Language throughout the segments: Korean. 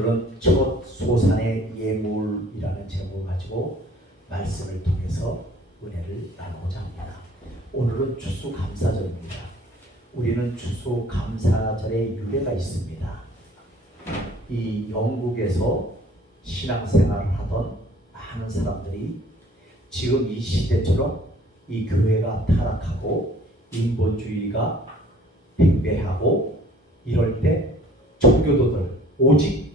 오늘은 첫 소산의 예물이라는 제목을 가지고 말씀을 통해서 은혜를 나누고자 합니다. 오늘은 추수감사절입니다. 우리는 추수감사절에 유래가 있습니다. 이 영국에서 신앙생활을 하던 많은 사람들이 지금 이 시대처럼 이 교회가 타락하고 인본주의가 팽배하고 이럴 때 청교도들 오직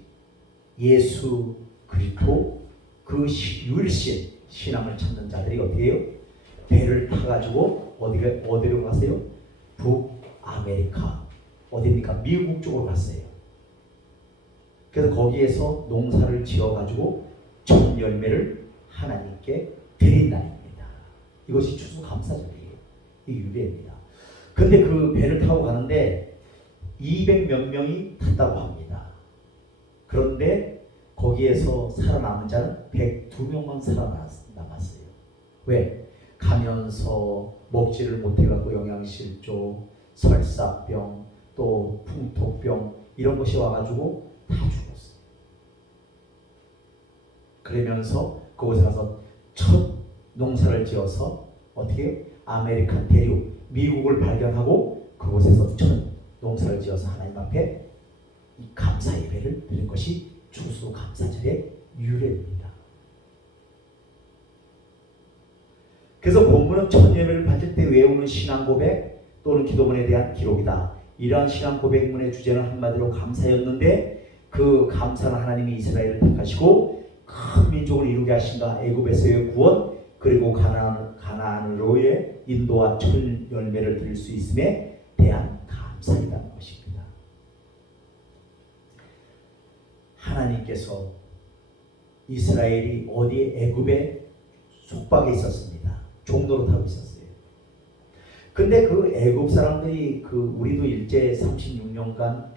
예수 그리스도 그 유일신 신앙을 찾는 자들이 어떻게 해요? 배를 타가지고 어디로 가세요? 북아메리카 어디입니까? 미국 쪽으로 갔어요. 그래서 거기에서 농사를 지어가지고 첫 열매를 하나님께 드린 날입니다. 이것이 추수감사절이에요. 이 유래입니다. 근데 그 배를 타고 가는데 200몇 명이 탔다고 합니다. 그런데 거기에서 살아남은 자는 102명만 살아남았어요. 왜? 가면서 먹지를 못해갖고 영양실조, 설사병, 또 풍토병 이런 것이 와가지고 다 죽었어요. 그러면서 그곳에 가서 첫 농사를 지어서 어떻게 해요? 아메리칸 대륙, 미국을 발견하고 그곳에서 첫 농사를 지어서 하나님 앞에 이 감사 예배를 드린 것이 추수감사절의 유래입니다. 그래서 본문은 첫 예배를 받을 때 외우는 신앙 고백 또는 기도문에 대한 기록이다. 이러한 신앙 고백문의 주제는 한마디로 감사였는데 그 감사는 하나님이 이스라엘을 택하시고 큰 민족을 이루게 하신다. 애굽에서의 구원 그리고 가나안으로의 인도와 첫 열매를 드릴 수 있음에 대한 감사이라는 것입니다. 하나님께서 이스라엘이 어디에 애굽에 속박에 있었습니다. 종로로 타고 있었어요. 근데 그 애굽 사람들이 우리도 일제 36년간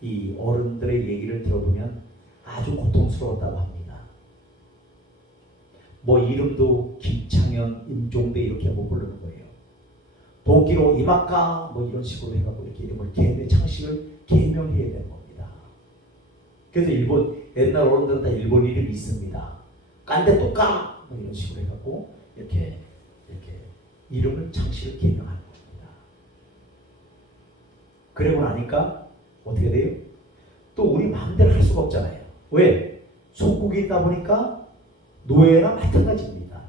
이 어른들의 얘기를 들어보면 아주 고통스러웠다고 합니다. 뭐 이름도 김창현, 임종대 이렇게 못 부르는 거예요. 도끼로 이막가 뭐 이런 식으로 해갖고 이렇게 이름을 창식을 개명해야 되는 겁니다. 그래서 일본 옛날 어른들은 다 일본 이름이 있습니다. 깐데 또까 뭐 이런 식으로 해갖고 이렇게 이름을 창식을 개명하는 겁니다. 그러고 나니까 어떻게 돼요? 또 우리 마음대로 할 수가 없잖아요. 왜? 속국이 있다 보니까 노예나 마찬가지입니다.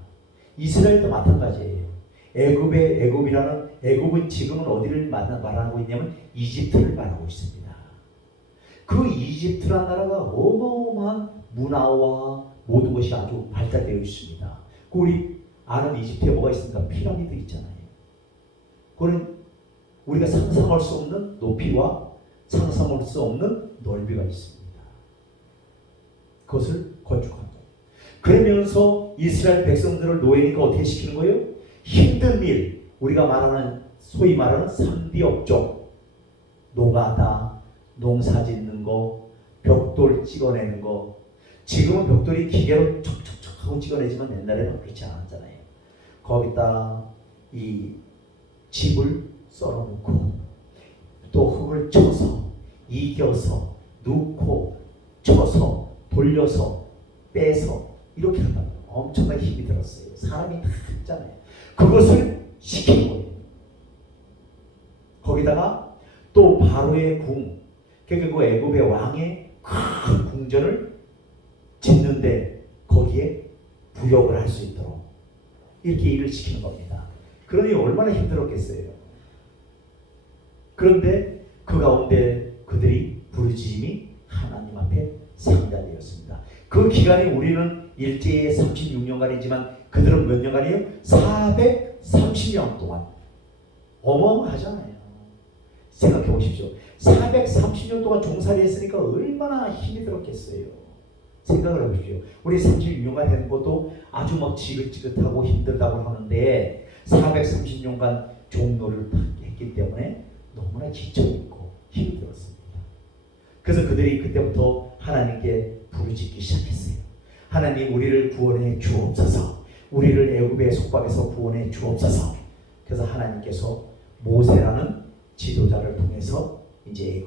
이스라엘도 마찬가지예요. 애굽은 지금은 어디를 말하고 있냐면 이집트를 말하고 있습니다. 그 이집트라는 나라가 어마어마한 문화와 모든 것이 아주 발달되어 있습니다. 우리 아는 이집트에 뭐가 있습니까? 피라미드 있잖아요. 그거는 우리가 상상할 수 없는 높이와 상상할 수 없는 넓이가 있습니다. 그것을 건축한다. 그러면서 이스라엘 백성들을 노예니까 어떻게 시키는 거예요? 힘든 일, 우리가 소위 말하는 3D 업종, 노가다, 농사 짓는 거, 벽돌 찍어내는 거. 지금은 벽돌이 기계로 척척척 하고 찍어내지만 옛날에는 그렇지 않았잖아요. 거기다 이 집을 썰어놓고 또 흙을 쳐서 이겨서 넣고 쳐서 돌려서 빼서 이렇게 한다고 엄청나게 힘이 들었어요. 사람이 다 했잖아요. 그것을 시킨 거예요. 거기다가 또 바로의 궁, 그러니까 그 애굽의 왕의 큰 궁전을 짓는데 거기에 부역을 할 수 있도록 이렇게 일을 시키는 겁니다. 그러니 얼마나 힘들었겠어요. 그런데 그 가운데 그들이 부르짖음이 하나님 앞에 상달되었습니다. 그 기간이 우리는 일제의 36년간이지만 그들은 몇 년간이에요? 430년 동안. 어마어마하잖아요. 생각해 보십시오. 430년 동안 종살이 했으니까 얼마나 힘이 들었겠어요. 생각을 해보십시오. 우리 36년간 한 것도 아주 막 지긋지긋하고 힘들다고 하는데 430년간 종로를 했기 때문에 너무나 지쳐있고 힘이 들었습니다. 그래서 그들이 그때부터 하나님께 부르짖기 시작했어요. 하나님 우리를 구원해 주옵소서. 우리를 애굽의 속박에서 구원해 주옵소서. 그래서 하나님께서 모세라는 지도자를 통해서 이제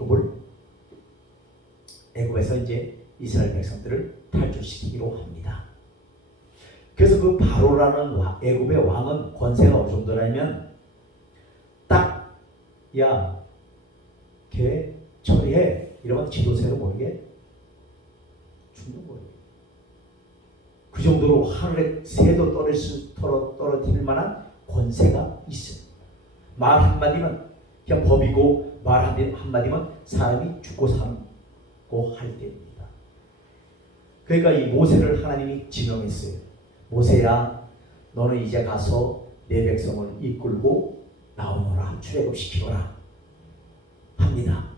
애굽에서 이제 이스라엘 백성들을 탈출시키기로 합니다. 그래서 그 바로라는 애굽의 왕은 권세가 어느 정도냐면 딱 야, 걔 처리해 이러면 지도세로 모르게 죽는 거예요. 그 정도로 하늘에 새도 떨어뜨릴 만한 권세가 있어요. 말 한마디면 그냥 법이고 말 한마디면 사람이 죽고 살고 할 때입니다. 그러니까 이 모세를 하나님이 지명했어요. 모세야, 너는 이제 가서 내 백성을 이끌고 나오너라, 출애굽시키거라 합니다.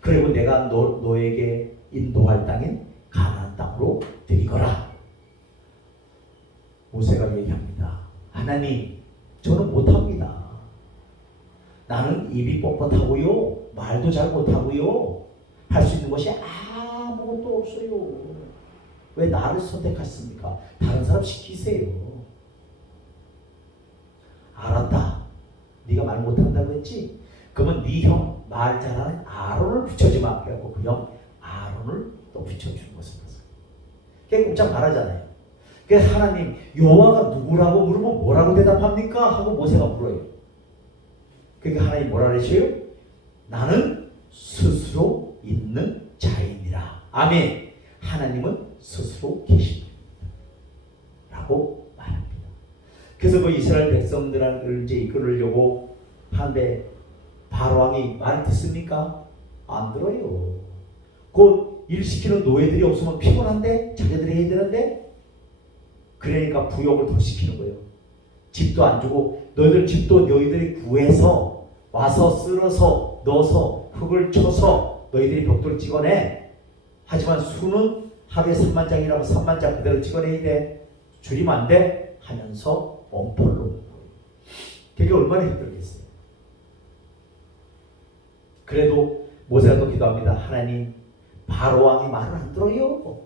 그리고 내가 너에게 인도할 땅인 가나안 땅으로 드리거라. 모세가 얘기합니다. 하나님, 저는 못합니다. 나는 입이 뻣뻣하고요, 말도 잘 못하고요, 할 수 있는 것이 아무것도 없어요. 왜 나를 선택하십니까? 다른 사람 시키세요. 알았다. 네가 말 못한다고 했지? 그러면 네 형 말 잘하는 아론을 붙여주면 안 되고 그 형 아론을 또 붙여주는 것을 봤어요. 그게 꼼짝 말하잖아요. 그래서 하나님, 여호와가 누구라고 물으면 뭐라고 대답합니까? 하고 모세가 물어요. 그러니까 하나님 뭐라 그러셔요? 나는 스스로 있는 자이니라. 아멘. 하나님은 스스로 계십니다. 라고 말합니다. 그래서 그 이스라엘 백성들을 이제 이끌으려고 하는데 바로왕이 말 듣습니까? 안 들어요. 곧 일 시키는 노예들이 없으면 피곤한데 자기들이 해야 되는데, 그러니까 부역을 더 시키는 거예요. 집도 안 주고 너희들 집도 너희들이 구해서 와서 쓸어서 넣어서 흙을 쳐서 너희들이 벽돌 찍어내. 하지만 수는 하루에 3만 장이라고 3만 장 그대로 찍어내야 돼. 줄이면 안 돼. 하면서 엄벌로. 그게 얼마나 힘들겠어요. 그래도 모세가 또 기도합니다. 하나님, 바로왕이 말을 안 들어요.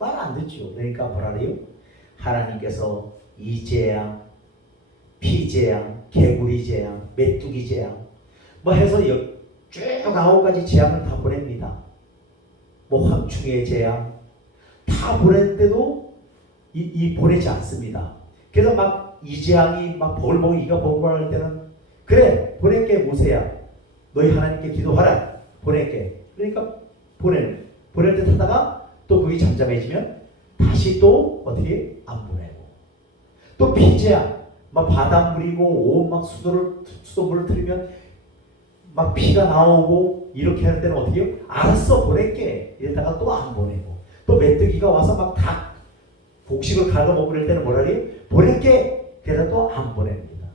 말 안 듣죠. 그러니까 뭐라 그래요? 하나님께서 이 재앙, 피재앙, 개구리 재앙, 메뚜기 재앙 뭐 해서 쭉 9가지 재앙을 다 보냅니다. 뭐 황충의 재앙 다 보냈는데도 보내지 않습니다. 그래서 막 이 재앙이 막 버글버글 이가 버글버글 할 때는 그래 보낼게 모세야, 너희 하나님께 기도하라, 보낼게. 그러니까 보낼 듯 하다가 또 그게 잠잠해지면 다시 또 어떻게 안 보내고, 또 피재앙 막 바닷물이고 온 막 수돗물을 틀면 막 피가 나오고 이렇게 할 때는 어떻게 해요? 알았어 보낼게 이러다가 또 안 보내고, 또 메뚜기가 와서 막 다 곡식을 갉아먹을 때는 뭐라 그래요? 보낼게. 그래서 또 안 보냅니다.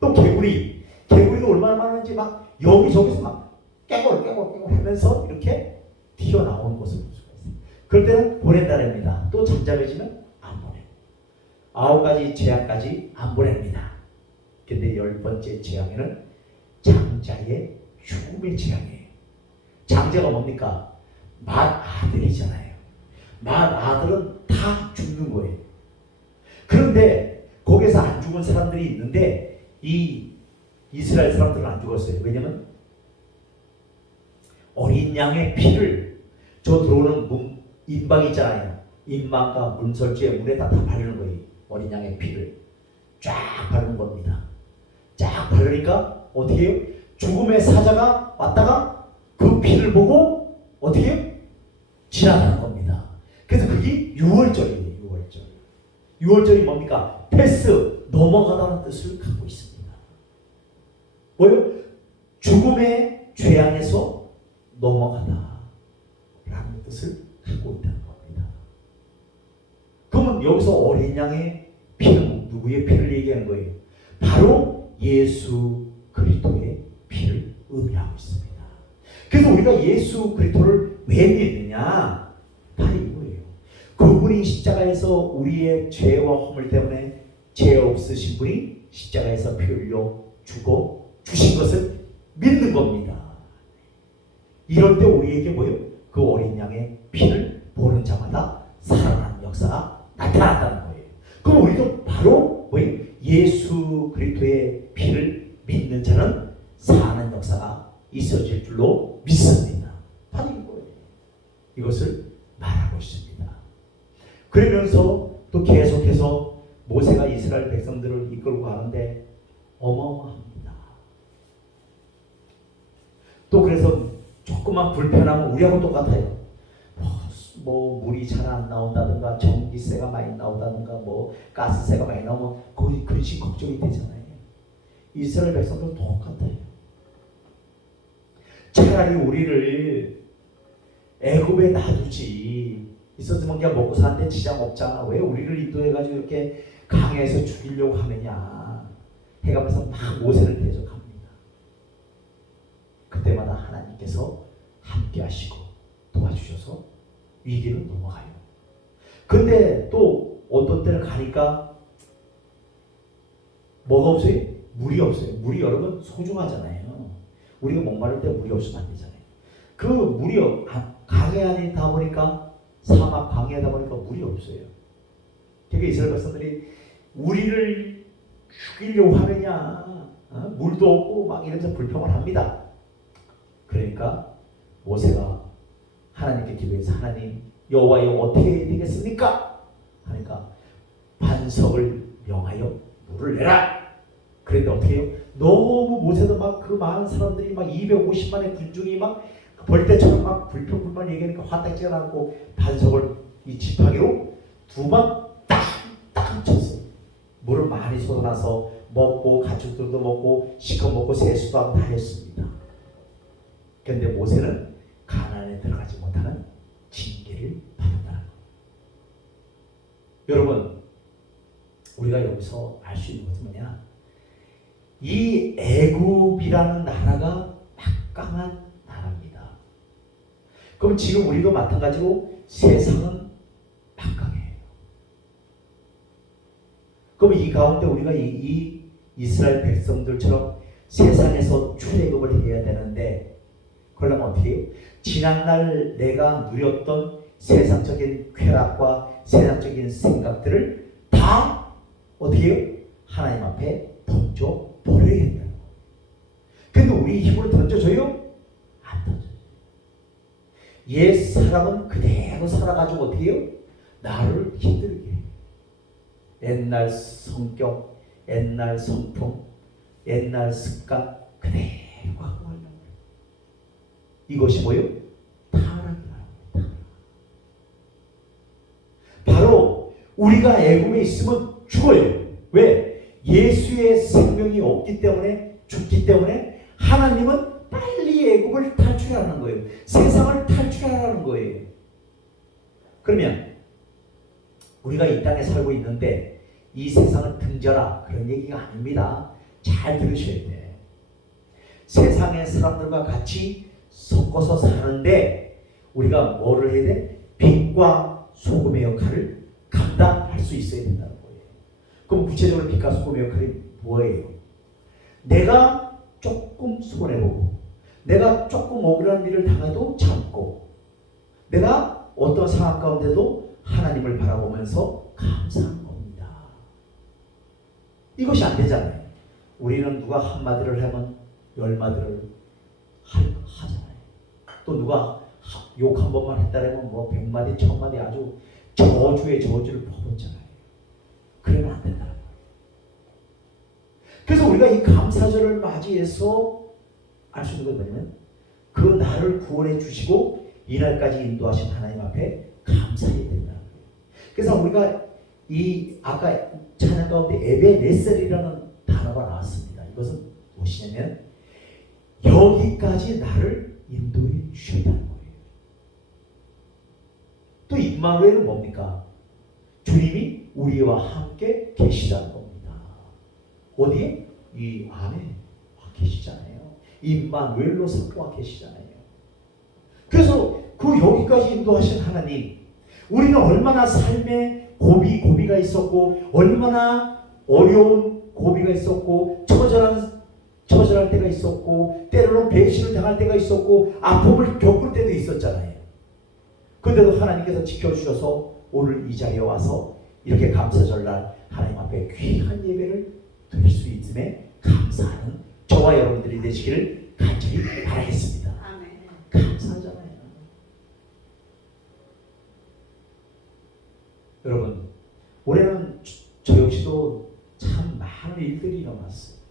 또 개구리가 얼마나 많은지 막 여기저기서 막 깨골 하면서 이렇게 튀어나오는 것을 볼 수가 있어요. 그럴 때는 보낸다랍니다. 또 잠잠해지면 안 보내고 9가지 재앙까지 안 보냅니다. 근데 10번째 재앙에는 장자의 죽음의 재앙이에요. 장자가 뭡니까? 맏아들이잖아요. 맏아들은 다 죽는 거예요. 그런데 거기서 안 죽은 사람들이 있는데 이 이스라엘 사람들은 안 죽었어요. 왜냐면 어린 양의 피를 저 들어오는 인방 있잖아요. 인방과 문설주의 문에다 다 바르는 거예요. 어린 양의 피를 쫙 바르는 겁니다. 쫙 바르니까 어떻게 해요? 죽음의 사자가 왔다가 그 피를 보고 어떻게 해요? 지나가는 겁니다. 그래서 그게 6월절이에요. 6월절이 뭡니까? 패스, 넘어가다는 뜻을 갖고 있습니다. 뭐예요? 죽음의 죄악에서 넘어가다 라는 뜻을 갖고 있다는 겁니다. 그러면 여기서 어린 양의 피는 누구의 피를 얘기하는 거예요? 바로 예수 그리스도의 피를 의미하고 있습니다. 그래서 우리가 예수 그리스도를 왜 믿느냐? 바로 이거예요. 그분이 십자가에서 우리의 죄와 허물 때문에 죄 없으신 분이 십자가에서 피 흘려 죽어 주신 것을 믿는 겁니다. 이럴 때 우리에게 뭐예요? 그 어린 양의 피를 보는 자마다 살아나는 역사가 나타났다는 거예요. 그럼 우리도 바로 뭐예요? 예수 그리스도의 피를 믿는 자는 사는 역사가 있어질 줄로 믿습니다. 바로 이거예요. 이것을 말하고 있습니다. 그러면서 또 계속해서 모세가 이스라엘 백성들을 이끌고 가는데 어마어마합니다. 또 그래서 조금만 불편하면 우리하고 똑같아요. 뭐 물이 잘 안 나온다든가 전기세가 많이 나온다든가 뭐 가스세가 많이 나오면 거의 그릇이 걱정이 되잖아요. 이스라엘 백성도 똑같아요. 차라리 우리를 애굽에 놔두지, 있었으면 그냥 먹고 사는데 지장 없잖아. 왜 우리를 인도해가지고 이렇게 강해서 죽이려고 하느냐 해가면서 막 모세를 대적합니다. 그때마다 하나님께서 함께 하시고 도와주셔서 위기를 넘어가요. 근데 또 어떤 때를 가니까 뭐가 없어요? 물이 없어요. 물이 여러분 소중하잖아요. 우리가 목마를 때 물이 없으면 안 되잖아요. 그 물이 강에 안에 있다 보니까 사막 광야다 보니까 물이 없어요. 그러니까 이스라엘 백성들이 우리를 죽이려고 하느냐, 물도 없고 막 이러면서 불평을 합니다. 그러니까 모세가 하나님께 기도해서 하나님 여호와여 어떻게 해야 되겠습니까? 하니까 반석을 명하여 물을 내라. 그런데 어떻게 해요? 너무 모세도 막 그 많은 사람들이 막 250만의 군중이 막 벌떼처럼 막 불평불만 얘기하니까 화딱지가 나고 반석을 이 지팡이로 두 번 땅땅 쳤어요. 물을 많이 쏟아놔서 먹고 가축들도 먹고 시커 먹고 세수도 하고 다 했습니다. 그런데 모세는 가나안에 들어가지 못하는 징계를 받았다는 거예요. 여러분, 우리가 여기서 알 수 있는 것은 뭐냐? 이 애굽이라는 나라가 막강한 나라입니다. 그럼 지금 우리도 마찬가지로 세상은 막강해요. 그럼 이 가운데 우리가 이 이스라엘 백성들처럼 세상에서 출애굽을 해야 되는데 그러려면 어떻게 해요? 지난날 내가 누렸던 세상적인 쾌락과 세상적인 생각들을 다 어떻게 해요? 하나님 앞에 던져 버려야 된다는 거예요. 근데 우리 힘으로 던져줘요? 안 던져줘요. 옛 사람은 그대로 살아가지고 어떻게 해요? 나를 힘들게 해요. 옛날 성격, 옛날 성품, 옛날 습관 그대로 갖고 가려고 해요. 이것이 뭐예요? 타락이라고. 바로 우리가 애굽에 있으면 죽어요. 왜? 예수의 생명이 없기 때문에 죽기 때문에 하나님은 빨리 애굽을 탈출하는 거예요. 세상을 탈출하라는 거예요. 그러면 우리가 이 땅에 살고 있는데 이 세상을 등져라 그런 얘기가 아닙니다. 잘 들으셔야 돼. 세상의 사람들과 같이 섞어서 사는데 우리가 뭐를 해야 돼? 빛과 소금의 역할을 감당할 수 있어야 된다는 거예요. 그럼 구체적으로 빛과 소금의 역할이 뭐예요? 내가 조금 손해보고 내가 조금 억울한 일을 당해도 참고 내가 어떤 상황 가운데도 하나님을 바라보면서 감사하는 겁니다. 이것이 안 되잖아요. 우리는 누가 한마디를 하면 열마디를 하잖아요. 또 누가 욕 한 번만 했다라면 뭐 100마디, 1000마디 아주 저주의 저주를 퍼붓잖아요. 그러면 안 된다는 거예요. 그래서 우리가 이 감사절을 맞이해서 알 수 있는 건 뭐냐면 그 나를 구원해 주시고 이날까지 인도하신 하나님 앞에 감사해야 된다는 거예요. 그래서 우리가 이 아까 찬양 가운데 에베네셀이라는 단어가 나왔습니다. 이것은 무엇이냐면 여기까지 나를 인도해 주셨다는 거예요. 또 임마누엘은 뭡니까? 주님이 우리와 함께 계시다는 겁니다. 어디에? 이 안에 와 계시잖아요. 임마누엘로 삼고 계시잖아요. 그래서 그 여기까지 인도하신 하나님, 우리는 얼마나 삶에 고비가 있었고 얼마나 어려운 고비가 있었고 처절할 때가 있었고 때로는 배신을 당할 때가 있었고 아픔을 겪을 때도 있었잖아요. 그런데도 하나님께서 지켜주셔서 오늘 이 자리에 와서 이렇게 감사절날 하나님 앞에 귀한 예배를 드릴 수 있음에 감사하는 저와 여러분들이 되시기를 간절히 바라겠습니다. 감사하잖아요. 일어났어요.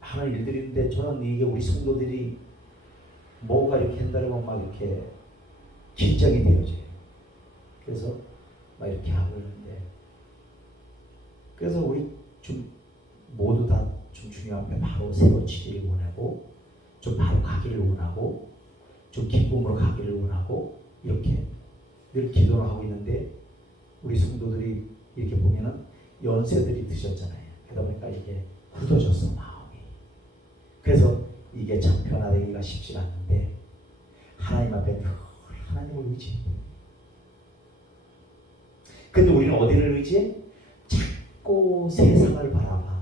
많은 일들이 있는데 저는 이게 우리 성도들이 뭐가 이렇게 한다고 막 이렇게 긴장이 되어져요. 그래서 막 이렇게 하고 있는데, 그래서 우리 좀 모두 다 좀 중요한 게 바로 세워지기를 원하고, 좀 바로 가기를 원하고, 좀 기쁨으로 가기를 원하고, 이렇게 늘 기도를 하고 있는데, 우리 성도들이 이렇게 보면은 연세들이 드셨잖아요. 그러다 보니까 이게 굳어졌어, 마음이. 그래서 이게 참 변화되기가 쉽지가 않는데, 하나님 앞에 늘 하나님을 의지해. 근데 우리는 어디를 의지해? 자꾸 세상을 바라봐.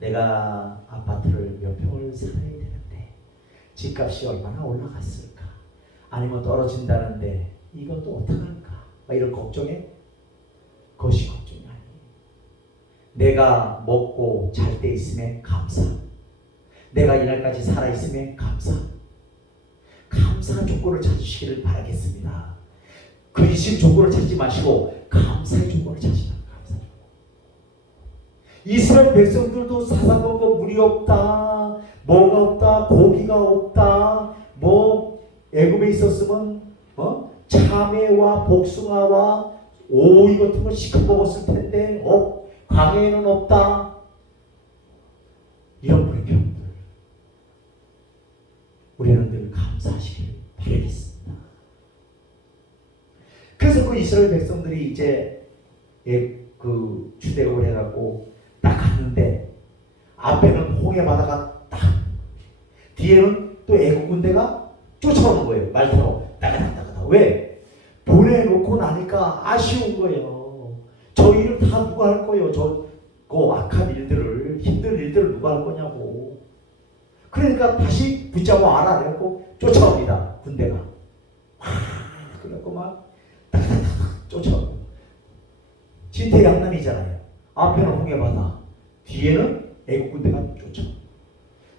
내가 아파트를 몇 평을 살아야 되는데 집값이 얼마나 올라갔을까? 아니면 떨어진다는데 이것도 어떡할까? 막 이런 걱정에, 그것이 걱정이 아니에요. 내가 먹고 잘 때 있음에 감사. 내가 이날까지 살아있음에 감사. 감사 조건을 찾으시기를 바라겠습니다. 근심 조건을 찾지 마시고 감사의 조건을 찾으시라. 이스라엘 백성들도 사사건건 물이 없다, 뭐가 없다, 고기가 없다, 뭐 애굽에 있었으면 참외와 복숭아와 오이 같은 걸 시켜 먹었을 텐데 광야에는 없다. 이런 불평들 우리는 늘 감사하시길 바라겠습니다. 그래서 그 이스라엘 백성들이 이제 그 출애굽을 해갖고 딱 갔는데, 앞에는 홍해 바다가 딱, 뒤에는 또 애국 군대가 쫓아오는 거예요. 말 타고 따가닥따가닥. 왜? 보내놓고 나니까 아쉬운 거예요. 저 일을 다 누가 할 거예요? 그 악한 일들을, 힘든 일들을 누가 할 거냐고. 그러니까 다시 붙잡아 알아내고 쫓아옵니다. 군대가. 그래갖고 막 따가닥따가닥 쫓아옵니다. 진퇴양난이잖아요. 앞에는 홍해바다, 뒤에는 애국 군대가 쫓아.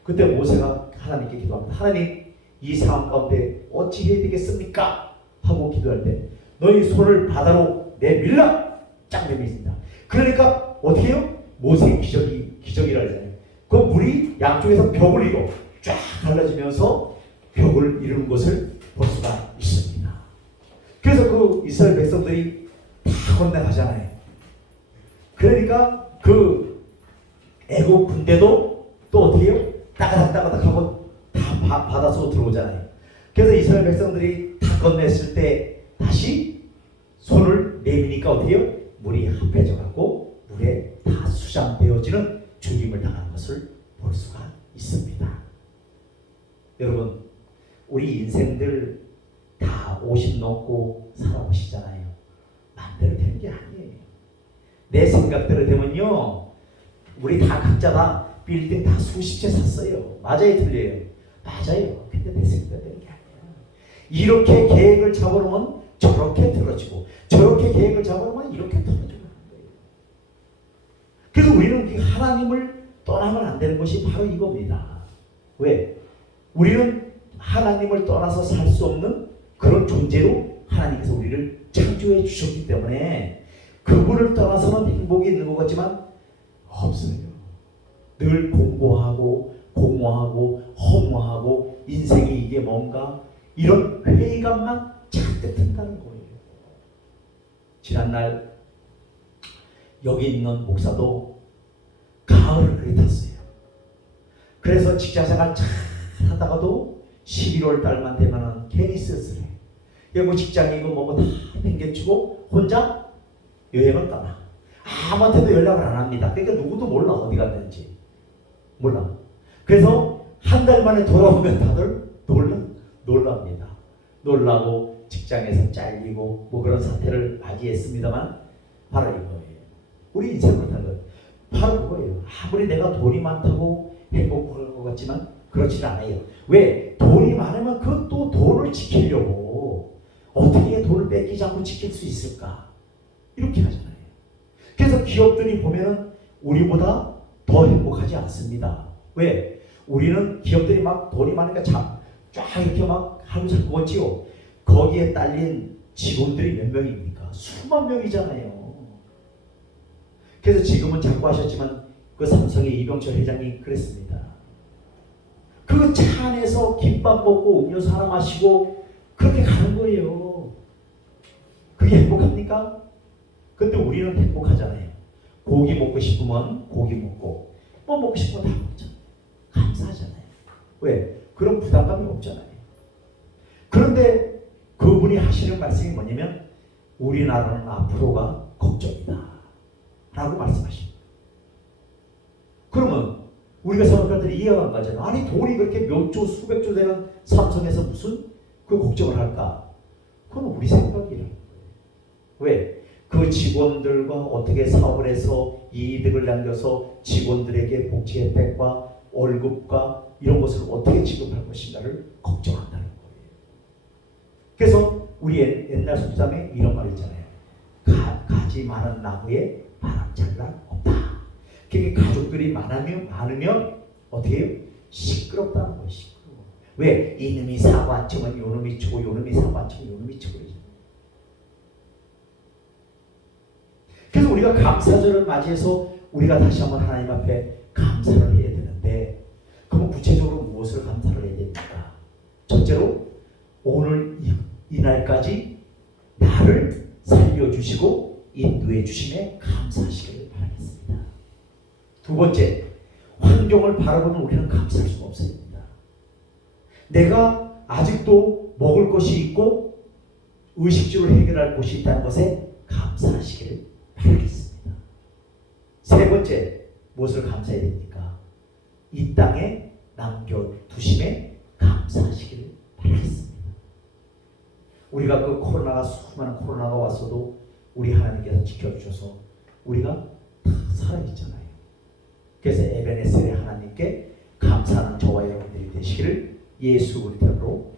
그때 모세가 하나님께 기도합니다. 하나님, 이 상황 가운데 어찌 해야 되겠습니까? 하고 기도할 때 너희 손을 바다로 내밀라! 쫙 내밀습니다. 그러니까 어떻게 해요? 모세의 기적이라 하잖아요. 그 물이 양쪽에서 벽을 이루어 쫙 갈라지면서 벽을 이루는 것을 볼 수가 있습니다. 그래서 그 이스라엘 백성들이 다 건너가잖아요. 그러니까 그 애국 군대도 또 어떻게 해요? 따가닥따가닥 하고 다 바다 속으로 들어오잖아요. 그래서 이스라엘 백성들이 다 건넸을 때 다시 손을 내미니까 어떻게 해요? 물이 합해져 갖고 물에 다 수장되어지는 죽임을 당한 것을 볼 수가 있습니다. 여러분, 우리 인생들 다 50 넘고 살아오시잖아요. 마음대로 되는 게 아니에요. 내 생각대로 되면요, 우리 다 각자 다 빌딩 다 수십 채 샀어요. 맞아요, 틀려요? 맞아요. 근데 내 생각대로 되는 게 아니에요. 이렇게 계획을 잡아놓으면 저렇게 들어지고, 저렇게 계획을 잡아놓으면 이렇게 들어지는 거예요. 그래서 우리는 하나님을 떠나면 안 되는 것이 바로 이겁니다. 왜? 우리는 하나님을 떠나서 살 수 없는 그런 존재로 하나님께서 우리를 창조해 주셨기 때문에 그분을 떠나서는 행복이 있는 것 같지만 없어요. 늘 공고하고 공허하고 허무하고 인생이 이게 뭔가 이런 회의감만 잔뜩 든다는 거예요. 지난날 여기 있는 목사도 가을을 그리 탔어요. 그래서 직장생활 잘 하다가도 11월 달만 되면은 괜히 쓸쓸해. 뭐 직장이고 뭐고 다 팽개치고 혼자 여행을 떠나. 아무한테도 연락을 안 합니다. 그러니까 누구도 몰라 어디 갔는지. 몰라. 그래서 한 달 만에 돌아오면 다들 놀랍니다. 놀라고 직장에서 잘리고 뭐 그런 사태를 맞이했습니다만 바로 이거예요. 우리 인생을 그렇다는 거예요. 바로 그거예요. 아무리 내가 돈이 많다고 행복할 것 같지만 그렇지는 않아요. 왜? 돈이 많으면 그 또 돈을 지키려고 어떻게 돈을 뺏기지 않고 지킬 수 있을까? 이렇게 하잖아요. 그래서 기업들이 보면은 우리보다 더 행복하지 않습니다. 왜? 우리는 기업들이 막 돈이 많으니까 쫙 이렇게 막 하고 잘 구웠지요. 거기에 딸린 직원들이 몇 명입니까? 수만 명이잖아요. 그래서 지금은 자꾸 하셨지만 그 삼성의 이병철 회장이 그랬습니다. 그 차 안에서 김밥 먹고 음료수 하나 마시고 그렇게 가는 거예요. 그게 행복합니까? 근데 우리는 행복하잖아요. 고기 먹고 싶으면 고기 먹고 뭐 먹고 싶으면 다 먹잖아요. 감사하잖아요. 왜? 그런 부담감이 없잖아요. 그런데 그분이 하시는 말씀이 뭐냐면 우리나라는 앞으로가 걱정이다 라고 말씀하십니다. 그러면 우리가 사람들이 이해가 안 가잖아요. 아니 돈이 그렇게 몇 조 수백 조 되는 삼성에서 무슨 그 걱정을 할까? 그건 우리 생각이라는 거예요. 왜? 그 직원들과 어떻게 사업을 해서 이득을 남겨서 직원들에게 복지 혜택과 월급과 이런 것을 어떻게 지급할 것인가를 걱정한다는 거예요. 그래서 우리 옛날 속담에 이런 말 있잖아요. 가지 많은 나무에 바람장난 없다. 그게 가족들이 많으면 어떻게 해요? 시끄럽다는 거예요. 시끄러워. 왜? 이놈이 사고 안 치면 요놈이 치고 요놈이 사고 안 치면 요놈이 치고. 그래서 우리가 감사절을 맞이해서 우리가 다시 한번 하나님 앞에 감사를 해야 되는데 그럼 구체적으로 무엇을 감사를 해야 됩니까? 첫째로 오늘 이 날까지 나를 살려주시고 인도해 주심에 감사하시기를 바라겠습니다. 두 번째, 환경을 바라보면 우리는 감사할 수가 없습니다. 내가 아직도 먹을 것이 있고 의식주를 해결할 곳이 있다는 것에 감사하시기를 바라겠습니다. 세 번째, 무엇을 감사해야 됩니까? 이 땅에 남겨두심에 감사하시기를 바라겠습니다. 우리가 그 수많은 코로나가 왔어도 우리 하나님께서 지켜주셔서 우리가 다 살아있잖아요. 그래서 에베네셀의 하나님께 감사하는 저와 여러분들이 되시기를 예수 그리스도로